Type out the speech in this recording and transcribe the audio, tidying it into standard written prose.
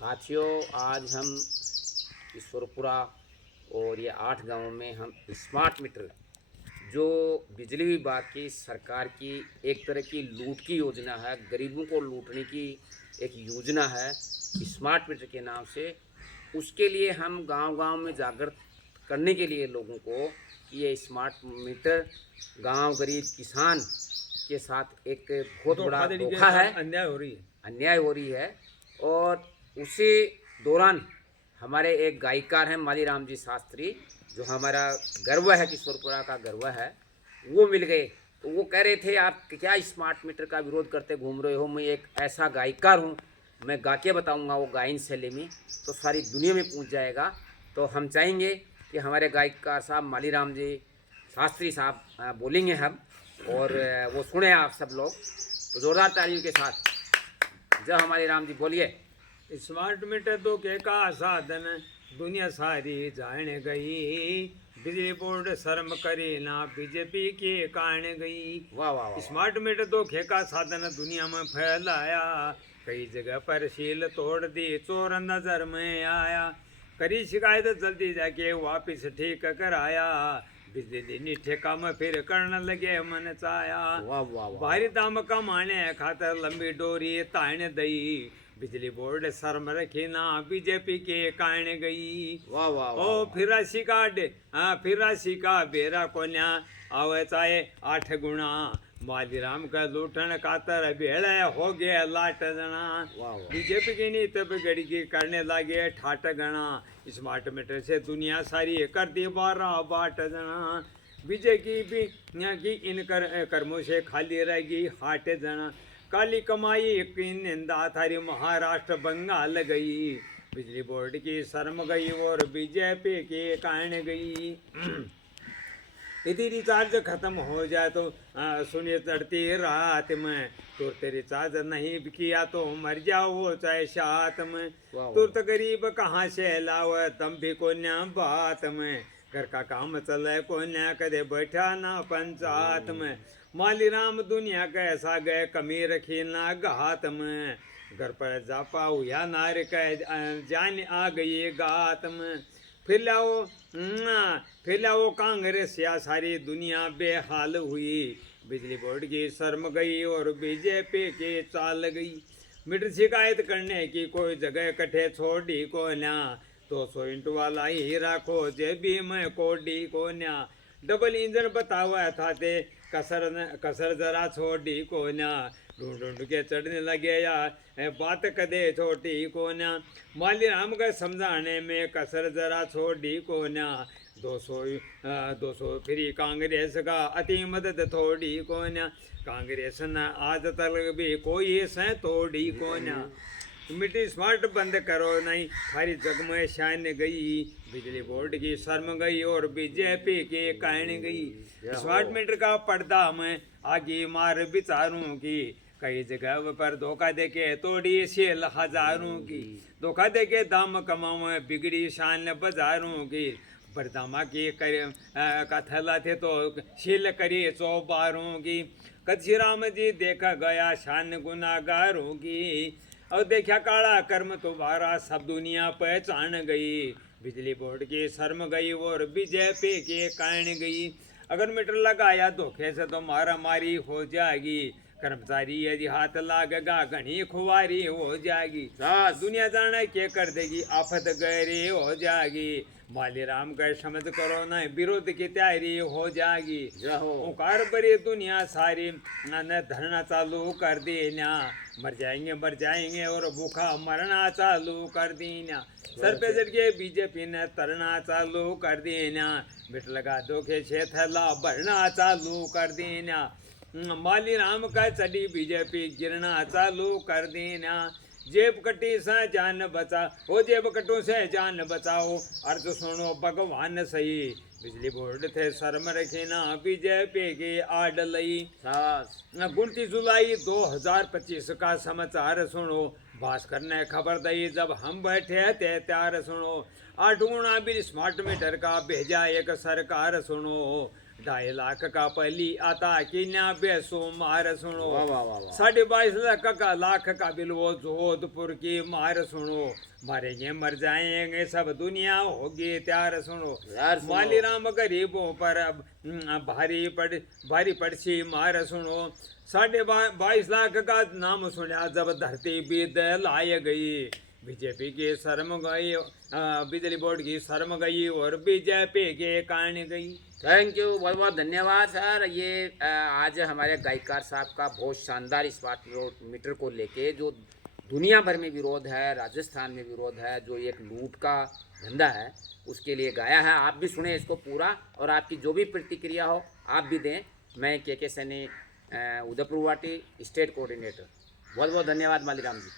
साथियों, आज हम ईश्वरपुरा और ये 8 गांवों में हम स्मार्ट मीटर जो बिजली विभाग की सरकार की एक तरह की लूट की योजना है, गरीबों को लूटने की एक योजना है स्मार्ट मीटर के नाम से। उसके लिए हम गांव-गांव में जागृत करने के लिए लोगों को कि ये स्मार्ट मीटर गांव गरीब किसान के साथ एक बहुत बड़ा धोखाधड़ी के धोखा है, साथ अन्याय हो रही है। अन्याय हो रही है। और उसी दौरान हमारे एक गायकार हैं मालीराम जी शास्त्री, जो हमारा गर्व है, किशोरपुरा का गर्व है, वो मिल गए। तो वो कह रहे थे आप क्या स्मार्ट मीटर का विरोध करते घूम रहे हो, मैं एक ऐसा गायकार हूँ, मैं गा के बताऊँगा वो गायन शैली में, तो सारी दुनिया में पहुँच जाएगा। तो हम चाहेंगे कि हमारे गायकार साहब मालीराम जी शास्त्री साहब बोलेंगे हम, और वो सुने आप सब लोग, तो ज़ोरदार तालियों के साथ जय हमारे राम जी बोलिए। स्मार्ट मीटर तो के का साधन दुनिया सारी जान गई, बिजली बोर्ड शर्म करे ना बीजेपी के कारण गई। वाह वाह वाह। स्मार्ट मीटर तो खे का साधन दुनिया में फैलाया, कई जगह पर सील तोड़ दी चोर नजर में आया, करी शिकायत जल्दी जाके वापिस ठीक कराया, बिजली देनी ठेका में फिर करने लगे मन चाया। वाह वाह वाह। भारी दाम कमाने खातर लंबी डोरी ताण दई, बिजली बोर्ड शर्म रखी ना बीजेपी के कारण गई। वाह वाह ओ वाह। फिरासी का बेरा कोन्या आवचा है 8 गुणा, मालीराम का लूटन कातर भेड़ा हो गया लाट जना। वाह वाह। बीजेपी की नीत बिगड़ी की करने लगे ठाट गणा, स्मार्ट मीटर से दुनिया सारी कर दी 12 बाट जना। बीजेपी भी यहाँ की इन कर्मों से खाली रहेगी हाट जना, काली कमाई की निंदा थारी महाराष्ट्र बंगाल गई, बिजली बोर्ड की शर्म गई और बीजेपी के कारण गई। यदि रिचार्ज खत्म हो जाए तो सुनिए चढ़ती रात में, तुरंत रिचार्ज नहीं किया तो मर जाओ चाहे साथ में, तुरंत गरीब कहाँ से लाओ तम भी को न्या बात में, घर का काम चले को न्या कदे बैठा ना पंचायत में, मालीराम दुनिया कैसा गए कमी रखी ना घात में, घर पर जा पाऊ या नार कह जान आ गई गात में, फिर लाओ कांग्रेस या सारी दुनिया बेहाल हुई, बिजली बोर्ड की शर्म गई और बीजेपी की चाल गई, मीटर शिकायत करने की कोई जगह कठे छोड़ी को ना, 200 यूनिट वाला ही राखो जेबी में कोडी को ना, डबल इंजन बतावा था ते कसर जरा छोड़ी को ना, ढूंढ ढूंढ के चढ़ने लगे या बात कदे छोटी को ना, मालीराम का समझाने में कसर जरा छोड़ी को ना, 200 फ्री कांग्रेस का अति मदद थोड़ी को ना, कांग्रेस न आज तक भी कोई से तोड़ी को ना, मिट्टी स्मार्ट बंद करो नहीं सारी जग में शान गई, बिजली बोर्ड की शर्म गई और बीजेपी के कारण गई। स्मार्ट मीटर का पर्दा में आगे मार विचारों की, कई जगह पर धोखा देके तोड़ी सेल हजारों की, धोखा देके दाम कमाओ बिगड़ी शान बाजारों की, बरदामा की का थैला थे तो शील करी 112 की, कच्ची राम जी देखा गया शान गुनागारों की, और देखा काला कर्म तुम्हारा सब दुनिया पहचान गई, बिजली बोर्ड की शर्म गई और बीजेपी के कारण गई, अगर मीटर लगाया धोखे से तो मारा मारी हो जाएगी, कर्मचारी यदि हाथ लागेगा घनी खुआरी हो जाएगी, दुनिया जाने के कर देगी आफत गहरी हो जाएगी, मालीराम का समझ करो ना विरोध की तैयारी हो जाएगी, ओकार बड़ी दुनिया सारी न धरना चालू कर देना, मर जाएंगे और भूखा मरना चालू कर देना, सर पे चढ़ के बीजेपी ने तरना चालू कर देना, मिट लगा धोखे से थैला भरना चालू कर देना, मालीराम का चढ़ी बीजेपी गिरना चालू कर देना, जेब कटी से जान बचा ओ जेब कटो से जान बचाओ, अर्थ सुनो भगवान सही, बिजली बोर्ड थे शर्म रखे ना बीजेपी की आड़ लई। 29 जुलाई 2025 का समाचार सुनो, भास्कर ने खबर दी जब हम बैठे थे त्यार सुनो, 8 गुणा बिल स्मार्ट मीटर का भेजा एक सरकार सुनो, 2.5 लाख का पहली आता कि ना बेसुमार सुनो। वाह वाह वाह वाह 22.5 लाख का बिल वो जोधपुर की मार सुनो। मरेंगे मर जाएंगे सब दुनिया होगी त्यार सुनो। यार सुनो। मालीराम गरीबों पर अब भारी पड़सी मार सुनो। 22.5 लाख का नाम सुना जब धरती बीत लाए गई। बीजेपी की शर्म गई, बिजली बोर्ड की शर्म गई और बीजेपी के कान गई। थैंक यू, बहुत बहुत धन्यवाद सर। ये आज हमारे गायकार साहब का बहुत शानदार स्मार्ट मीटर को लेके जो दुनिया भर में विरोध है, राजस्थान में विरोध है, जो एक लूट का धंधा है, उसके लिए गाया है। आप भी सुने इसको पूरा और आपकी जो भी प्रतिक्रिया हो आप भी दें। मैं के सैनी, उदयपुर वाटी स्टेट कोऑर्डिनेटर। बहुत बहुत धन्यवाद मालीराम जी।